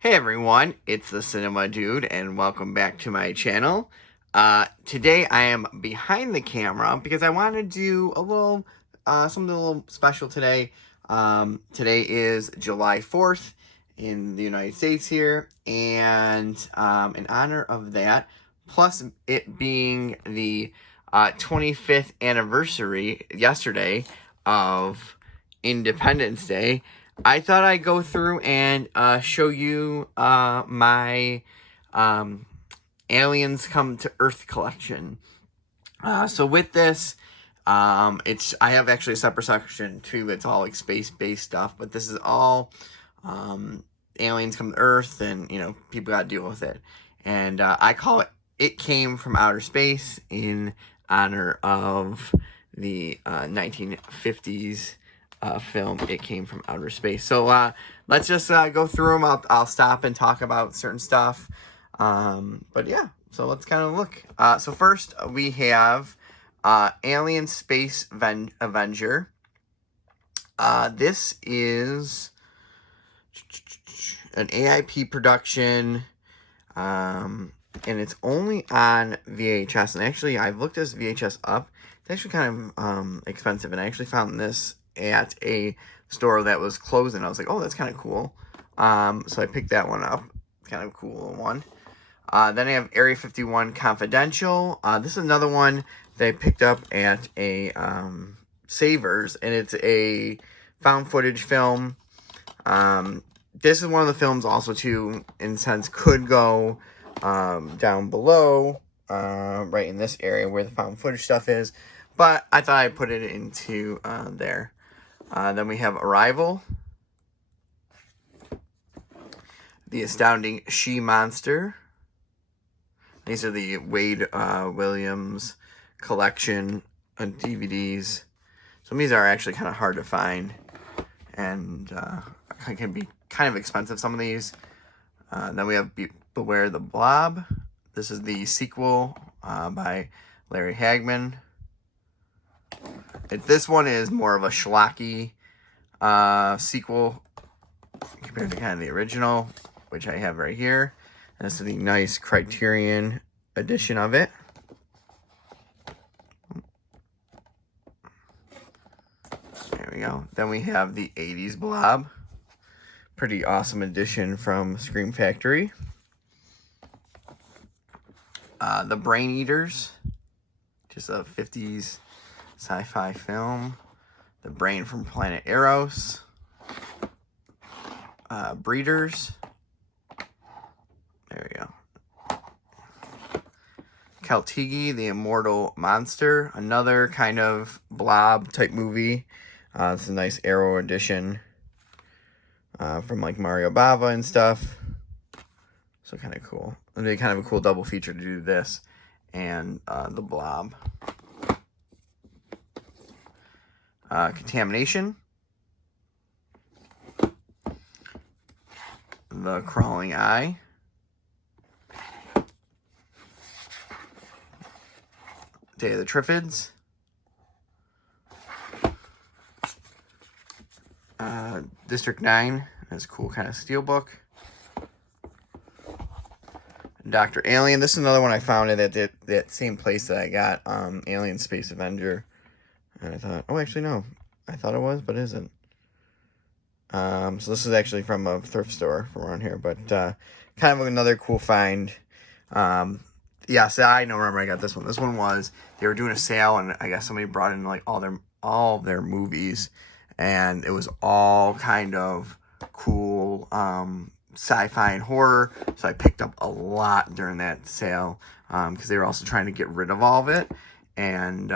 Hey everyone, it's the Cinema Dude, and welcome back to my channel. Today I am behind the camera because I want to do a little, something a little special today. Today is July 4th in the United States here, and in honor of that, plus it being the 25th anniversary yesterday of Independence Day, I thought I'd go through and show you my Aliens Come to Earth collection. So with this, I have actually a separate section too. It's all like space-based stuff, but this is all aliens come to Earth, and people got to deal with it. And I call it "It Came from Outer Space" in honor of the 1950s film "It Came from Outer Space." So let's just go through them. I'll stop and talk about certain stuff. But yeah, so let's kind of look. So first we have Alien Space Avenger. This is an AIP production, and it's only on VHS. And actually, I've looked this VHS up. It's actually kind of expensive, and I actually found this at a store that was closing. I was like, oh, that's kind of cool. So I picked that one up. Kind of a cool one. Then I have Area 51 Confidential. This is another one that I picked up at a Savers, and it's a found footage film. This is one of the films also too, in a sense, could go down below, right in this area where the found footage stuff is, but I thought I'd put it into there. Then we have Arrival, The Astounding She-Monster. These are the Wade Williams collection of DVDs. Some of these are actually kind of hard to find, and can be kind of expensive, some of these. Then we have Beware the Blob. This is the sequel by Larry Hagman. This one is more of a schlocky sequel compared to kind of the original, which I have right here. And this is the nice Criterion edition of it. There we go. Then we have the 80s Blob. Pretty awesome edition from Scream Factory. The Brain Eaters. Just a 50s sci-fi film. The Brain from Planet Eros. Breeders. There we go. Kaltigi, the Immortal Monster. Another kind of blob type movie. It's a nice Arrow edition from like Mario Bava and stuff. So kind of cool. It'd be kind of a cool double feature to do this and the Blob. Contamination. The Crawling Eye. Day of the Triffids. District 9. That's a cool kind of steelbook. Dr. Alien. This is another one I found at that same place that I got Alien Space Avenger. And I thought, oh, actually, no. I thought it was, but it isn't. So this is actually from a thrift store from around here, but kind of another cool find. Yeah, so I know, remember I got this one. This one was, they were doing a sale, and I guess somebody brought in like all of their movies, and it was all kind of cool sci-fi and horror. So I picked up a lot during that sale because they were also trying to get rid of all of it. And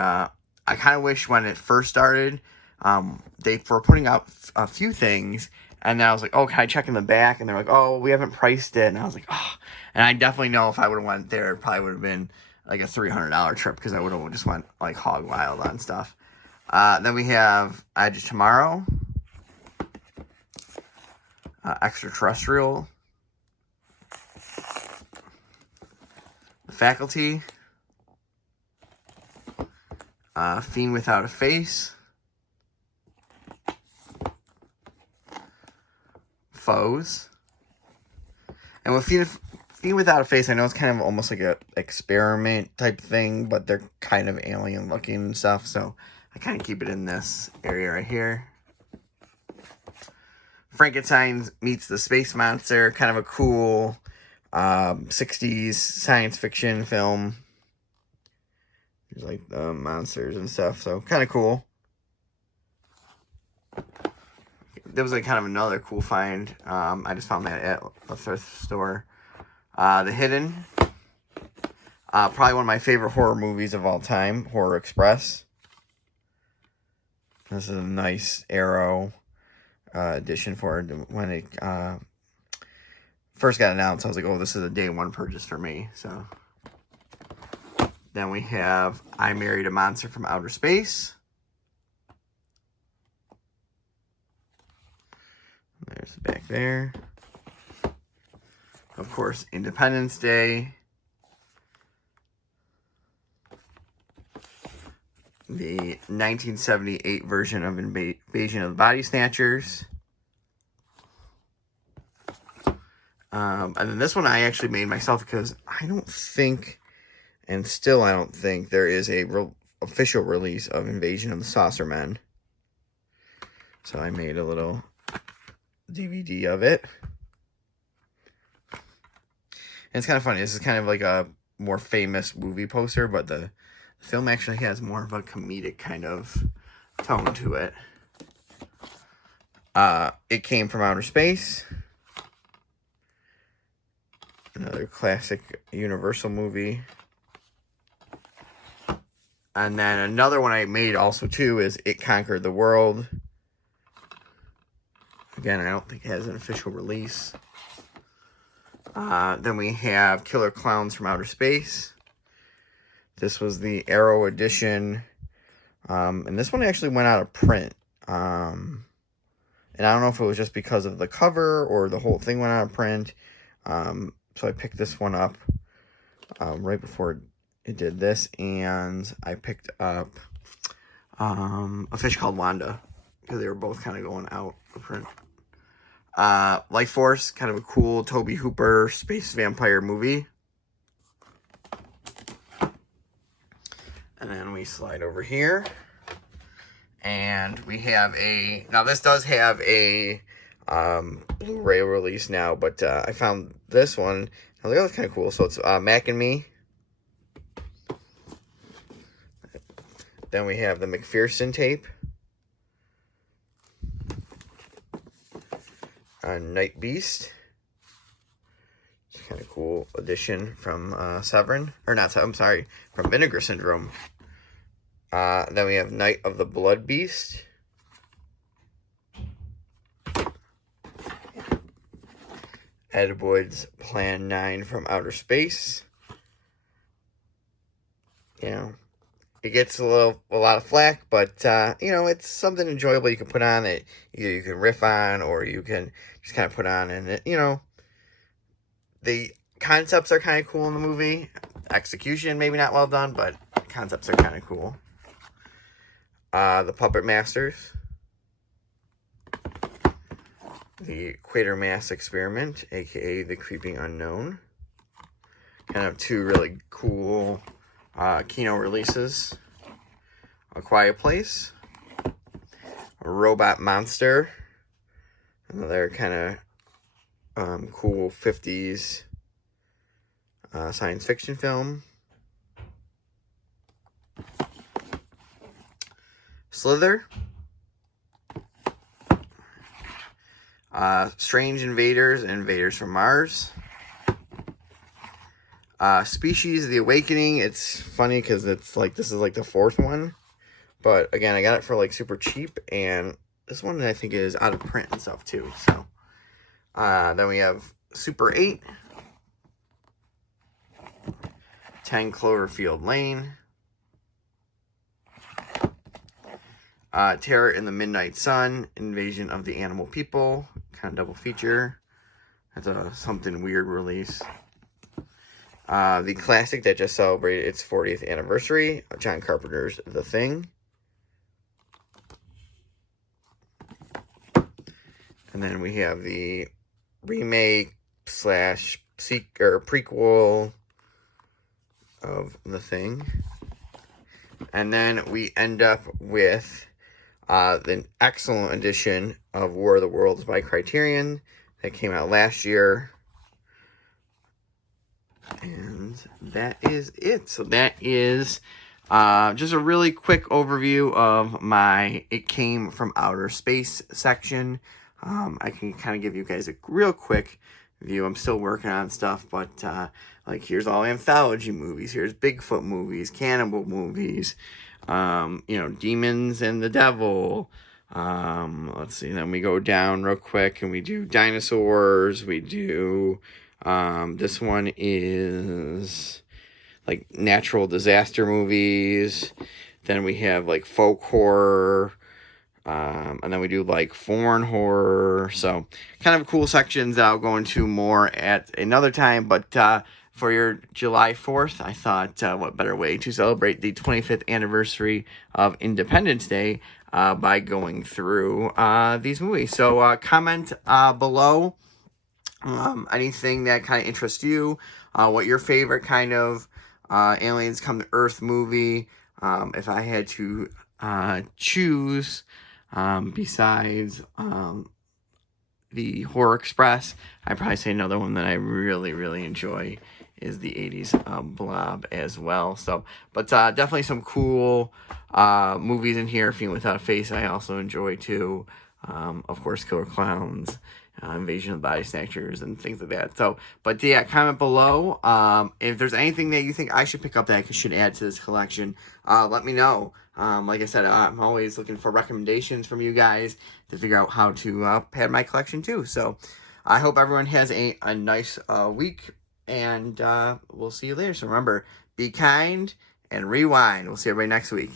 I kind of wish when it first started, they were putting out a few things, and then I was like, oh, can I check in the back? And they're like, oh, we haven't priced it. And I was like, oh. And I definitely know if I would have went there, it probably would have been like a $300 trip because I would have just went like hog wild on stuff. Then we have Edge of Tomorrow. Extraterrestrial. The Faculty. Fiend Without a Face. Foes. And with Feet Without a Face, I know it's kind of almost like a experiment type thing, but they're kind of alien looking and stuff, so I kind of keep it in this area right here. Frankenstein Meets the Space Monster, kind of a cool 60s science fiction film. There's like the monsters and stuff, so kind of cool. There was like kind of another cool find. I just found that at a thrift store. The Hidden. Probably one of my favorite horror movies of all time, Horror Express. This is a nice Arrow edition for it. When it first got announced, I was like, oh, this is a day one purchase for me. So then we have I Married a Monster from Outer Space. There's the back there. Of course, Independence Day. The 1978 version of Invasion of the Body Snatchers. And then this one I actually made myself because I don't think, and still I don't think, there is a official release of Invasion of the Saucermen. So I made a little DVD of it. And it's kind of funny. This is kind of like a more famous movie poster, but the film actually has more of a comedic kind of tone to it. It Came from Outer Space. Another classic Universal movie. And then another one I made also too is It Conquered the World. Again, I don't think it has an official release. Then we have Killer Clowns from Outer Space. This was the Arrow edition. And this one actually went out of print. And I don't know if it was just because of the cover or the whole thing went out of print. So I picked this one up right before it did this. And I picked up A Fish Called Wanda, because they were both kind of going out of print. Life Force, kind of a cool Tobe Hooper space vampire movie. And then we slide over here. And we have now this does have a Blu-ray release now, but I found this one. I was like, oh, that's kind of cool. So it's Mac and Me. Then we have the McPherson tape. Night Beast. It's kind of cool edition from Severin. Or not, I'm sorry, from Vinegar Syndrome. Then we have Night of the Blood Beast. Ed Wood's Plan 9 from Outer Space. You know, it gets a lot of flack, but, you know, it's something enjoyable you can put on that either you can riff on or you can just kind of put on. And, you know, the concepts are kind of cool in the movie. Execution, maybe not well done, but concepts are kind of cool. The Puppet Masters. The Quatermass Experiment, aka The Creeping Unknown. Kind of two really cool Kino releases. A Quiet Place. A Robot Monster. Another kind of cool 50s science fiction film. Slither. Strange Invaders and Invaders from Mars. Species, The Awakening. It's funny because it's like, this is like the fourth one. But again, I got it for like super cheap. And this one I think is out of print and stuff too. So then we have Super 8. 10 Cloverfield Lane. Terror in the Midnight Sun. Invasion of the Animal People. Kind of double feature. That's a something weird release. The classic that just celebrated its 40th anniversary, John Carpenter's The Thing. And then we have the remake slash prequel of The Thing. And then we end up with the excellent edition of War of the Worlds by Criterion that came out last year. And that is it. So that is just a really quick overview of my It Came From Outer Space section. I can kind of give you guys a real quick view. I'm still working on stuff, but like here's all anthology movies. Here's Bigfoot movies, cannibal movies, Demons and the Devil. Let's see. Then we go down real quick and we do dinosaurs. We do this one is like natural disaster movies. Then we have like folk horror. And then we do like foreign horror. So kind of cool sections that I'll go into more at another time. But for your July 4th, I thought what better way to celebrate the 25th anniversary of Independence Day by going through these movies. So comment below anything that kind of interests you, what your favorite kind of Aliens Come to Earth movie. If I had to choose besides the Horror Express, I'd probably say another one that I really, really enjoy is the 80s Blob as well. So, but definitely some cool movies in here. Feeling Without a Face I also enjoy too. Of course, Killer Clowns, Invasion of the Body Snatchers, and things like that. So, but yeah, comment below if there's anything that you think I should pick up that I should add to this collection. Let me know. Like I said, I'm always looking for recommendations from you guys to figure out how to pad my collection too. So, I hope everyone has a nice week, and we'll see you later. So remember, be kind and rewind. We'll see everybody next week.